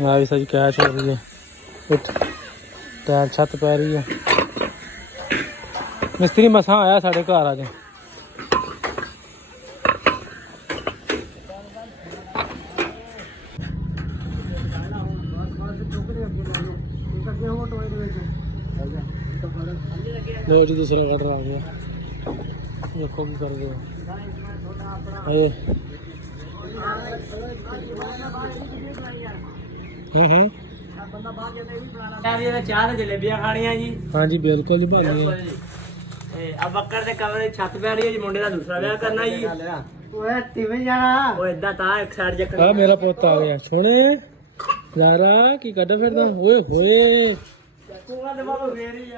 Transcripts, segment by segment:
भी सही कैश हो रही है। उठ टायर छत पै रही है। मिस्त्री मसा आया साढ़े घर आज। लो जी दूसरा ऑर्डर आ गया। देखो की कर दो जलेबियां खानियां जी। हाँ जी बिल्कुल जी भाजी। अब बक्कर दे कमरे दी छत पै रही है जी। मुंडे दा दूसरा विआह करना जी। ओए तिवें जाना ओए इदा ता एक साइड जक। हां मेरा पुੱਤ आ गया। सोने यारा की ਕੱਢ ਫਿਰਦਾ ਓਏ ਹੋਏ। ਤੂੰ ਦੇ ਬਾਬਾ ਫੇਰ ਹੀ ਆ।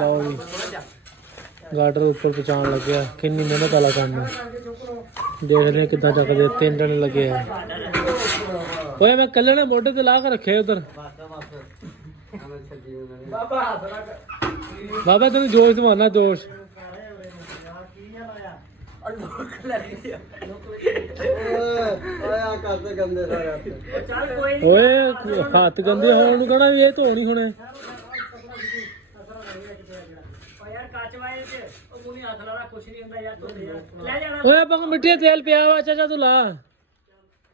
ਲਓ ਜੀ ਗਾਰਡਰ ਉੱਪਰ ਪਹੁੰਚਾਉਣ ਲੱਗਿਆ। ਕਿੰਨੀ ਮਿਹਨਤ ਵਾਲਾ ਕੰਮ ਹੈ। ਦੇਖਦੇ ਹਾਂ ਕਿੱਦਾਂ ਚੱਕਦੇ। 3 ਦਿਨ ਲੱਗੇ ਆ। ਓਏ ਮੈਂ ਕੱਲੇ ਨੇ ਮੋਢੇ ਤੇ ਲਾ ਕੇ ਰੱਖਿਆ ਉਧਰ। ਬਾਬਾ ਤੈਨੂੰ ਜੋਸ਼ ਮਾਰਨਾ ਜੋਸ਼। ਓਏ ਹੱਥ ਗੰਦੇ ਹੋਣ ਨੂੰ ਕਹਣਾ ਇਹ ਧੋ ਨਹੀਂ ਹੋਣੇ। ਓਏ ਆਪਾਂ ਕੋ ਮਿੱਟੀ ਦਾ ਤੇਲ ਪਿਆ ਵਾ। ਚਾਚਾ ਤੂੰ ਲਾ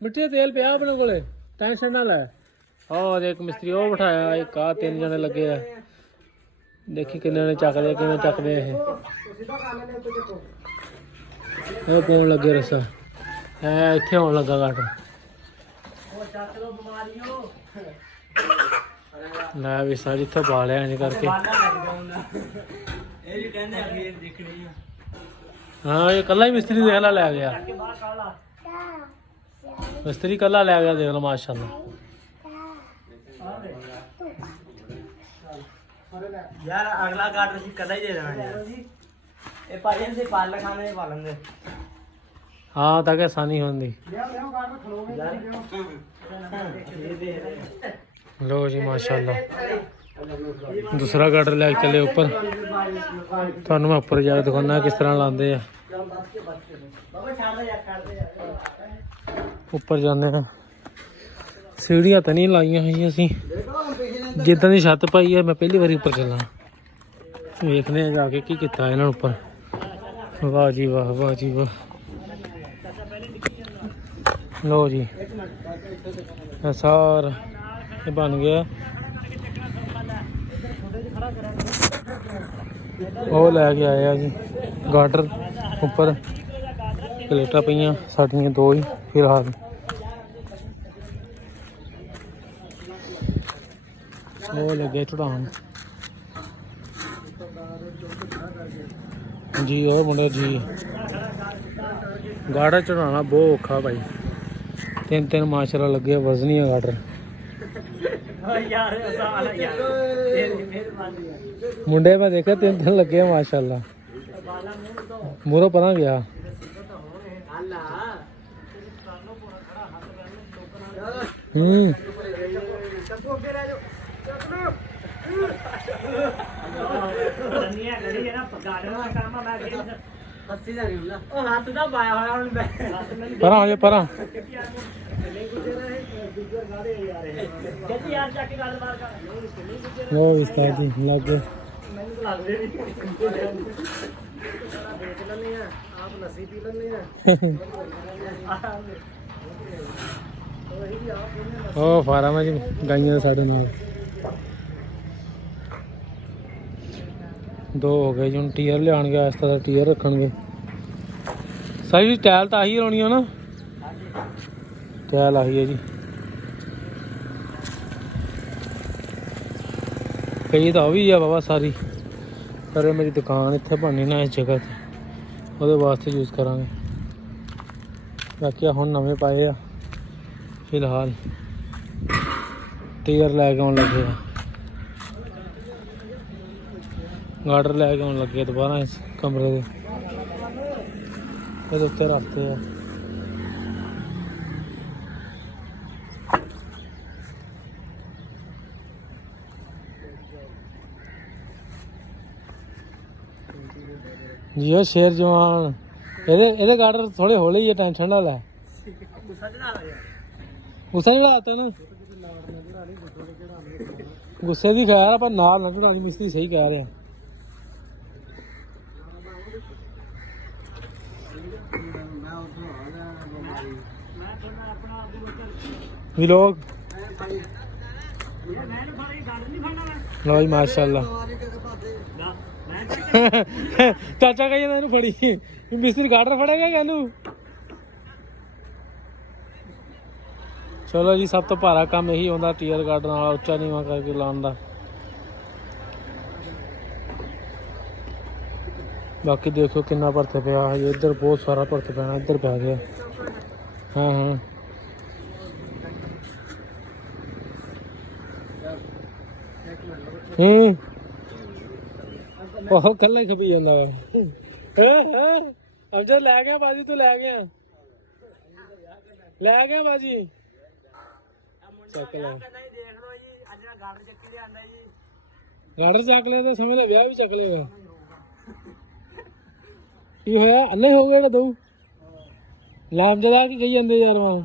ਮਿੱਟੀ ਦਾ ਤੇਲ ਪਿਆ ਆਪਣੇ ਕੋਲੇ। ਟੈਨਸ਼ਨ ਨਾ ਲੈ। और एक मिस्त्री वो बिठाया। एक आ 3 जने लगे है। देखी किन्ने ने चकदे किवें चकदे ये कौन लगे रस्सा है इत्थे होन लगा घट। ना भी सारी इत्थे बालिया नहीं करके। हाँ ये कला ही मिस्त्री देख ला लै गया। मिस्त्री कला लै गया देख लो माशाल्लाह। यार अगला गार्डर सी कदा ही दे देना यार। ए भाई से पाल खाने पालन दे। हाँ ताकि आसानी होंदी। लो जी माशाल्लाह दूसरा गार्डर लैके चले ऊपर। थानू मैं ऊपर जाके दिखाना किस तरह लाते हैं। ऊपर जाने का सीढ़ियां तो नहीं लाइया हुई असी। जिदा की छत पाई है मैं पहली बारी उपर चला। देखने जाके की किता इन्होंने उपर। वाह जी वाह वाह जी वाह। लो जी सारा ये बन गया। वो लैके आया जी गार्डर उपर। प्लेटा पईयां साडियां 2 ही फिलहाल। वो लगे चढ़ान जी। वो मुंडा जी गार्डर चढ़ाना बहुत औखा भाई। 3 माशाल्लाह लगे वजनी है गार्डर। मुंडे मैं देखा 3 लगे माशाल्लाह। मूरों परा गया। परा हो जा परा। वो इसका जी लग ओ फार्म है जी गाइयां साढ़े नाल 2 हो गए जी। हम टीयर लिया इस तरह टीयर रखे। सारी टैल तो आही लानी है ना। टैल आही है जी। कई तो भी है बाबा सारी। पर मेरी दुकान इतने बननी ना इस जगह वो वास्ते यूज़ करा। बाकी हम नवे पाए आ फिलहाल। टीयर लैके आने लगे गार्डर लैके आने लगे दोबारा इस कमरे के उत्ते रखते हैं। जी शेर जवान ये गार्डर थोड़े हौले ही है। टेंशन ना लै ਗੁੱਸਾ ਚੜਾਤਾ ਨਾ ਗੁੱਸੇ ਦੀ ਖੈਰ ਆਪਾਂ ਨਾਲ ਨਾ ਚੜਾਣੀ ਮਿਸਤਰੀ ਸਹੀ ਕਹਿ ਰਿਹਾ ਵੀ ਲੋਕ ਲੋ ਜੀ ਮਾਸ਼ਾਅੱਲਾ ਚਾਚਾ ਕਹੀ ਜਾਂਦਾ ਇਹਨੂੰ ਫੜੀ ਵੀ ਮਿਸਤਰੀ ਗਾਰਡਰ ਫੜੇਗਾ ਕਿ ਇਹਨੂੰ ਚਲੋ ਜੀ ਸਭ ਤੋਂ ਭਾਰਾ ਕੰਮ ਇਹੀ ਹੁੰਦਾ ਟੀਅਰ ਗਾਰਡਨ ਵਾਲਾ ਉੱਚਾ ਨੀਵਾਂ ਕਰਕੇ ਲਾਉਣ ਦਾ ਬਾਕੀ ਦੇਖੋ ਕਿੰਨਾ ਭਰਤ ਪਿਆ ਹਜੇ ਇੱਧਰ ਬਹੁਤ ਸਾਰਾ ਭਰਤ ਪੈਣਾ ਇੱਧਰ ਪੈ ਗਿਆ ਹਾਂ ਹਾਂ ਉਹ ਕੱਲਾ ਹੀ ਖਪੀ ਜਾਂਦਾ ਵਾ ਅਬਜਦ ਲੈ ਗਿਆ ਬਾਜੀ ਤੂੰ ਲੈ ਗਿਆ ਬਾਜੀ ਚੱਕ ਲੈ ਗਾਰਡਰ ਚੱਕ ਲਿਆ ਤਾਂ ਸਮਝ ਲੈ ਵਿਆਹ ਵੀ ਚੱਕ ਲਿਆ ਕੀ ਹੋਇਆ ਅੰਨੇ ਹੋ ਗਿਆ ਦਊ ਲਾਮਜਦਾ ਕੀ ਕਹੀ ਜਾਂਦੇ ਯਾਰ ਮਾਂ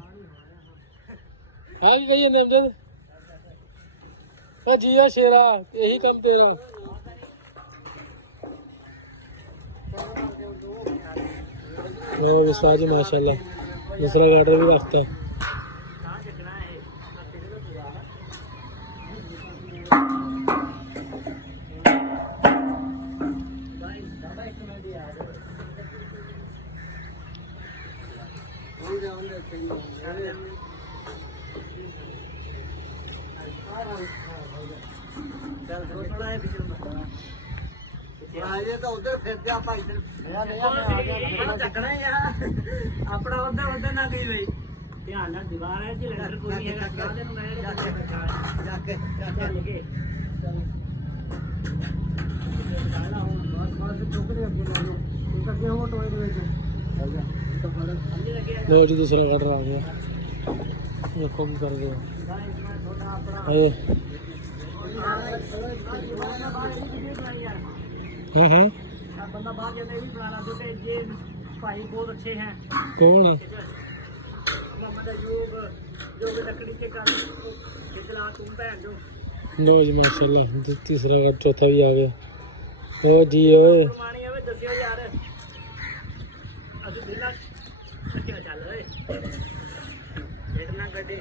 ਹਾਂ ਕੀ ਕਹੀ ਜਾਂਦੇ ਅਮਜਦ ਜੀਆ ਸ਼ੇਰਾ ਇਹੀ ਕੰਮ ਤੇਰਾ ਉਹ ਵਿਸਾ ਜੀ ਮਾਸ਼ਾਅੱਲਾ ਦੂਸਰਾ ਗਾਰਡਰ ਵੀ ਰੱਖਤਾ ਉਧਰ ਫਿਰਦੇ ਆਪਾਂ ਇੱਧਰ ਚੱਕਣਾ ਹੀ ਆ ਆਪਣਾ ਉਧਰ ਨਾ ਗਈ ਬਈ ਧਿਆਨ ਨਾਲ ਦੀਵਾਰ ਹੈ ਜੀ ਲੰਗਰ ਕੋਈ ਨਹੀਂ ਹੈਗਾ ਕਾਹਦੇ ਨੂੰ ਮੈਂ ਜਾ ਕੇ ਲੋ ਜੀ ਦੂਸਰਾ ਗਾਰਡਰ ਆ ਗਿਆ ਦੇਖੋ ਕੀ ਕਰ ਗਿਆ है बंदा बाहर जाते भी बनाना क्योंकि ये भाई बहुत अच्छे हैं कौन जो लकड़ी के काम चला तुम भैन जो लो जी माशाल्लाह तीसरा का चौथा भी आ गया ओ जी ओ मानी है दसियो यार असि दिला अच्छा चल ओए इतना गड्डी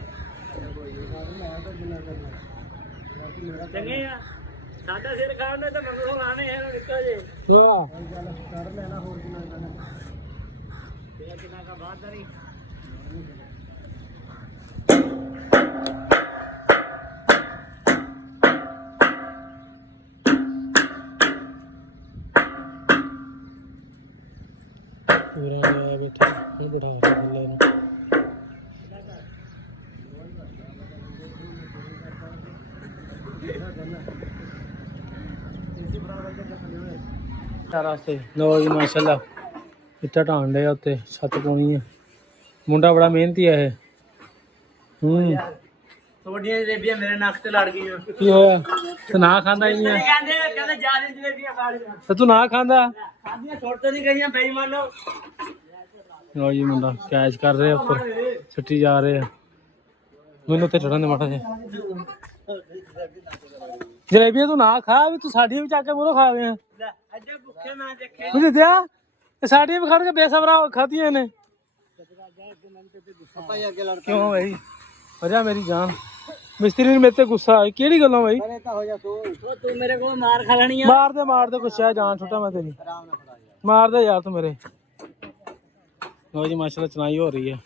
चंगे यार ਸਾਡਾ ਸਿਰ ਖਾਣ ਨੇ ਤਾਂ ਮੰਗੋ ਲਾਣੇ ਹੈ ਨਿਕਲ ਜੇ ਕਰ ਲੈਣਾ ਹੋਰ ਕਿੰਨਾ ਕਰਨਾ ਤੇ ਕਿੰਨਾ ਦਾ ਬਾਤ ਨਹੀਂ ਪੂਰਾ ਬੈਠਾ ਇਹ ਬਿਠਾ ਰਿਹਾ ਥੱਲੇ ਨੂੰ लो जी माशाल्लाह इतना ढाण डे उत्ते छत पानी है मुंडा बड़ा मेहनती है थोड़ियां जलेबियां मेरे नक ते लड़ गई की होया तू ना खांदा ही नहीं कहंदे ज्यादा जलेबियां खा लिया तो तू ना खांदा खादियां छोड़ तो नहीं गईयां बेईमानो लो जी मुंडा कैच कर रहे ऊपर सिटी जा रहे हैं मैनू ते चढ़न दे माड़ा जे जलेबियां तू ना खा भी तू साडी भी चाके मोरो खा गए ਅੱਜੇ ਭੁੱਖੇ ਮੈਂ ਦੇਖੇ मुझे दिया साड़ी भी खड़ के बेसबरा खाती है ने क्यों भाई वजह मेरी जान मिस्त्री ने मेरे ते गुस्सा है केड़ी गल्लां भाई तू मेरे को मार खा लेनी है मार दे कुछ है जान छुट्टा मैं तेरी मार दे यार तू मेरे लो जी माशाल्लाह चनाई हो रही है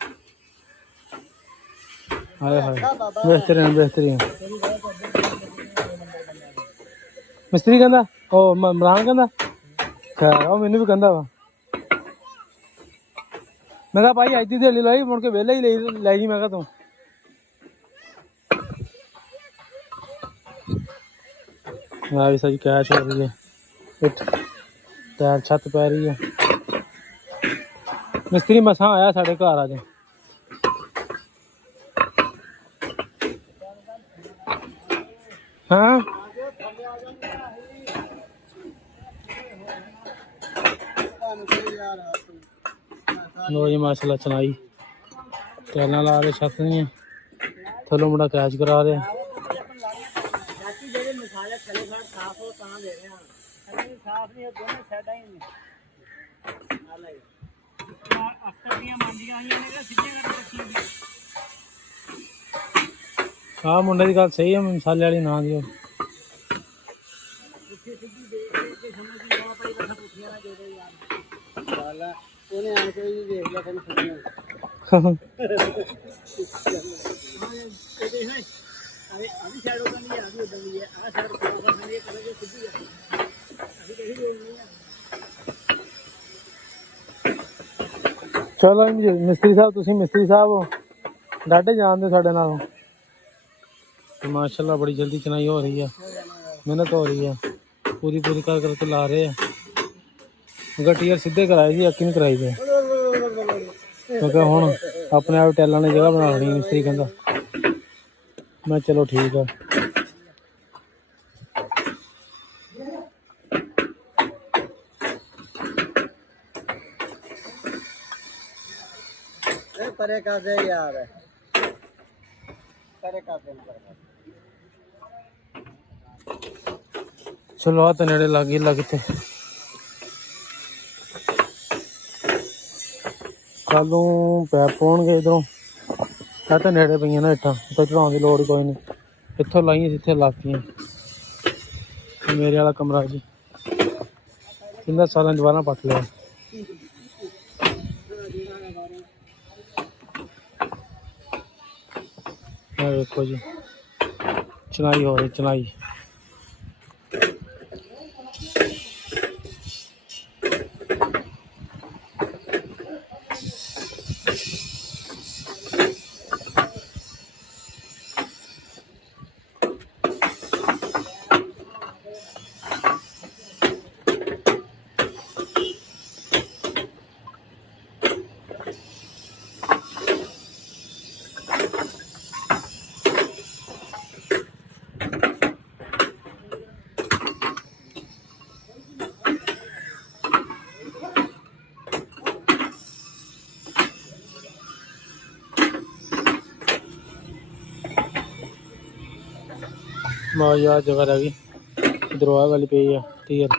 हाय हाय बेहतरीन मिस्त्री कहंदा ओ इमरान कहंदा खैर ओ मैनू भी कहंदा वा मैं कहा भाई अज दी दिहाड़ी लाई मुड़ के वेला ही लै जी मैं कहा तू भी सारी कैश हो रही है टायर छत पै रही है मिस्त्री मसा आया साढ़े घर अज हाँ लो जी माशाल्लाह चनाई टाइलां ला रहे छत दियां ਥੱਲੋਂ ਮੁੰਡਾ ਕੈਚ ਕਰਾ ਰਿਹਾ। ਚਾਚੀ ਜਿਹੜੇ ਮਸਾਲੇ ਥੱਲੇ ਫੜ ਸਾਫ ਹੋ ਤਾਂ ਦੇ ਰਹੇ ਹਾਂ, ਥੱਲੇ ਸਾਫ ਨਹੀਂ, ਦੋਨੇ ਸਾਈਡਾਂ ਹੀ ਨੇ। ਆ ਲੈ ਅਫਸਰ ਦੀਆਂ ਮੰਡੀਆਂ ਆਈਆਂ ਨੇ, ਸਿੱਧੀਆਂ ਕੱਟ ਰੱਖੀਆਂ। ਆਹ ਮੁੰਡੇ ਦੀ ਗੱਲ ਸਹੀ ਹੈ, ਮਸਾਲੇ ਵਾਲੀ ਨਾ ਦਿਓ। ਸਿੱਧੀ ਦੇਖ ਕੇ ਸਮਝ ਨਹੀਂ ਆਉਂਦਾ ਭਾਈ, ਬਸ ਪੁੱਛਿਆ ਨਾ ਦੇ ਦੇ ਯਾਰ। ਚੱਲ ਉਹਨੇ ਆਣ ਕੇ ਵੀ ਦੇਖ ਲਿਆ ਤੈਨੂੰ ਪੁੱਛਿਆ। ਇਹ ਦੇਖ ਲੈ, ਅਭੀ ਸਾਈਡ ਉਦਾਂ ਨਹੀਂ ਆ, ਅਭੀ ਉਦਾਂ ਨਹੀਂ ਹੈ। ਆਹ ਸਾਈਡ ਕੋਲ ਨਹੀਂ ਕਰਾਂਗੇ, ਸਿੱਧੀ ਹੈ। ਅਸੀਂ ਕਹੀ ਦੇ ਨਹੀਂ ਆ। ਚਲੋ ਜੀ ਮਿਸਤਰੀ ਸਾਹਿਬ, ਤੁਸੀਂ ਮਿਸਤਰੀ ਸਾਹਿਬ ਹੋ, ਡਾਢੇ ਜਾਣਦੇ ਸਾਡੇ ਨਾਲ। ਮਾਸ਼ਾਅੱਲਾ ਬੜੀ ਜਲਦੀ ਚਨਾਈ ਹੋ ਰਹੀ ਹੈ, ਮਿਹਨਤ ਹੋ ਰਹੀ ਹੈ, ਪੂਰੀ ਕਰ ਕਰਕੇ ਲਾ ਰਹੇ ਆ। ਗੱਟੀਆਂ ਸਿੱਧੇ ਕਰਾਏ ਜੀ, ਅੱਕੀ ਨਹੀਂ ਕਰਾਈ ਦੇ, ਕਿਉਂਕਿ ਹੁਣ ਆਪਣੇ ਆਪ ਟੈਲਾਂ ਨੇ ਜਗ੍ਹਾ ਬਣਾ ਲੈਣੀ। ਮਿਸਤਰੀ ਕਹਿੰਦਾ, ਮੈਂ ਚਲੋ ਠੀਕ ਆ। परे कर दे यार, परे कर दे। चलो आ तो नेड़े लग लगते, कल पैप पाउणगे इधरों। आ तो नेड़े पईयां ना इट्टां, तो चढ़ाउण दी लोड़ कोई नहीं, इत्थों लाइयां जित्थे लग पईयां। मेरे वाला कमरा जी इन्ना सालां दुबारा पट लिया। देखो जी चनाई हो रही, चनाई। यार जगह रह गई, दरवाजे वाली पे है तीर।